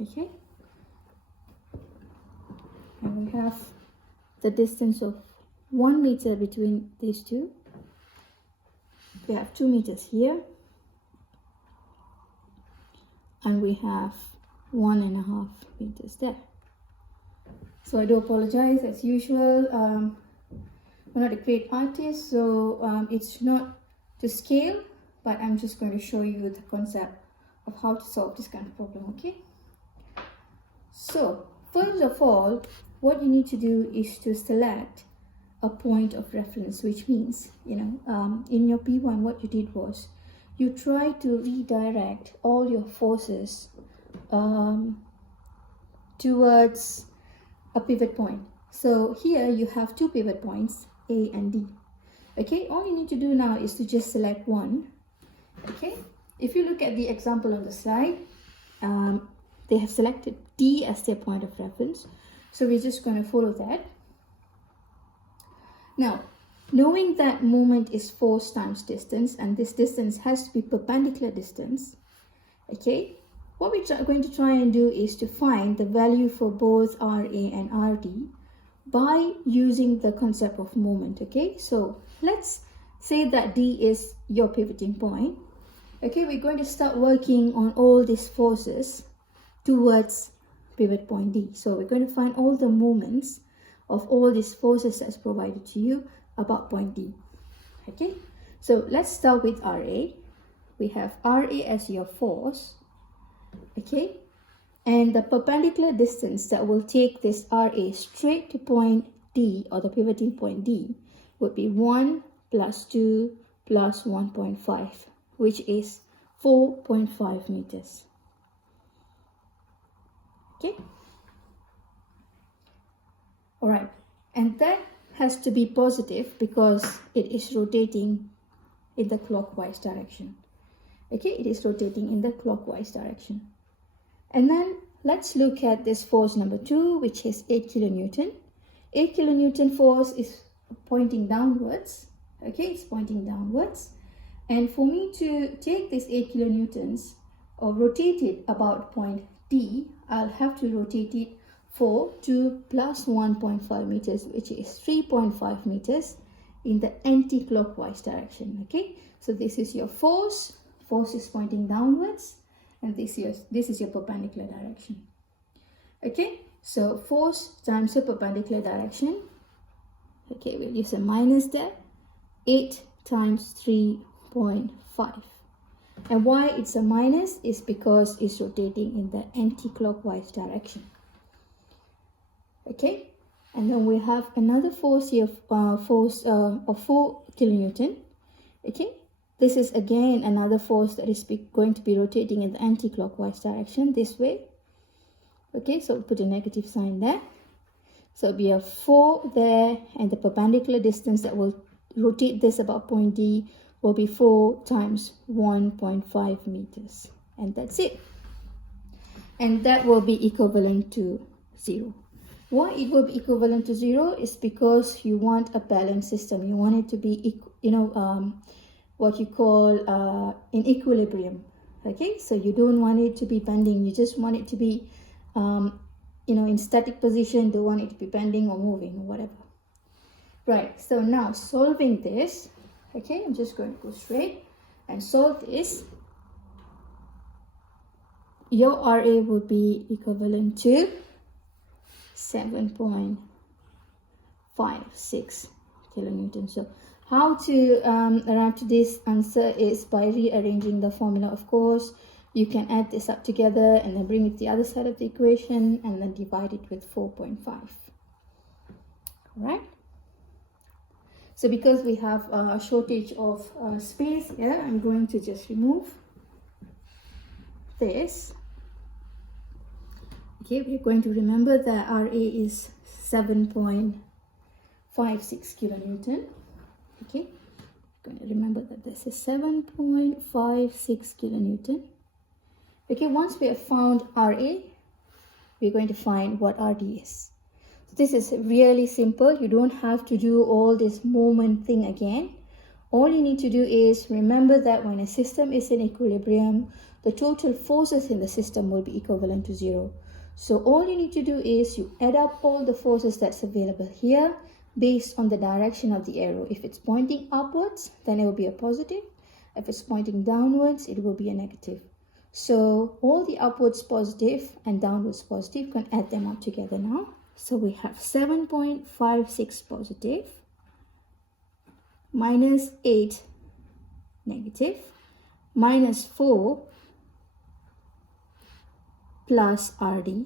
Okay, and we have the distance of 1 meter between these two. We have 2 meters here, and we have 1.5 meters there. So I do apologize, as usual. I'm not a great artist, so it's not to scale, but I'm just going to show you the concept of how to solve this kind of problem. Okay, so first of all, what you need to do is to select a point of reference, which means, in your P1, what you did was you try to redirect all your forces towards a pivot point. So here you have 2 pivot points, A and D. Okay, all you need to do now is to just select one. Okay, if you look at the example on the slide, they have selected D as their point of reference. So we're just going to follow that. Now, knowing that moment is force times distance, and this distance has to be perpendicular distance, okay, what we're going to try and do is to find the value for both RA and RD by using the concept of moment. Okay, so let's say that D is your pivoting point. Okay, we're going to start working on all these forces towards pivot point D. So we're going to find all the moments of all these forces that's provided to you about point D. Okay, so let's start with RA. We have RA as your force. Okay, and the perpendicular distance that will take this RA straight to point D, or the pivoting point D, would be 1 plus 2 plus 1.5, which is 4.5 meters. Okay, all right, and that has to be positive because it is rotating in the clockwise direction. Okay, it is rotating in the clockwise direction. And then let's look at this force number 2, which is 8 kilonewton. 8 kilonewton force is pointing downwards. Okay, it's pointing downwards. And for me to take this 8 kilonewtons or rotate it about point D, I'll have to rotate it for 2 plus 1.5 meters, which is 3.5 meters in the anti-clockwise direction. Okay, so this is your force. Force is pointing downwards, and this is your perpendicular direction. Okay, so force times your perpendicular direction. Okay, we'll use a minus there. 8 times 3.5. And why it's a minus is because it's rotating in the anti-clockwise direction. Okay, and then we have another force here, force of 4 kilonewton. Okay, this is again another force that is going to be rotating in the anti-clockwise direction this way. Okay, so put a negative sign there. So it'll be a 4 there, and the perpendicular distance that will rotate this about point D will be 4 times 1.5 meters. And that's it. And that will be equivalent to 0. Why it will be equivalent to 0 is because you want a balanced system. You want it to be, what you call in equilibrium. Okay, so you don't want it to be bending. You just want it to be, in static position. Don't want it to be bending or moving or whatever. Right, so now solving this, okay, I'm just going to go straight and solve this. Your RA would be equivalent to 7.56 kilonewton. So how to arrive to this answer is by rearranging the formula. Of course, you can add this up together and then bring it to the other side of the equation and then divide it with 4.5. All right. So because we have a shortage of space here, I'm going to just remove this. Okay, we're going to remember that RA is 7.56 kilonewton. Okay, we're going to remember that this is 7.56 kilonewton. Okay, once we have found RA, we're going to find what RD is. So this is really simple. You don't have to do all this moment thing again. All you need to do is remember that when a system is in equilibrium, the total forces in the system will be equivalent to 0. So all you need to do is you add up all the forces that's available here based on the direction of the arrow. If it's pointing upwards, then it will be a positive. If it's pointing downwards, it will be a negative. So all the upwards positive and downwards positive, you can add them up together now. So we have 7.56 positive minus 8 negative minus 4 plus RD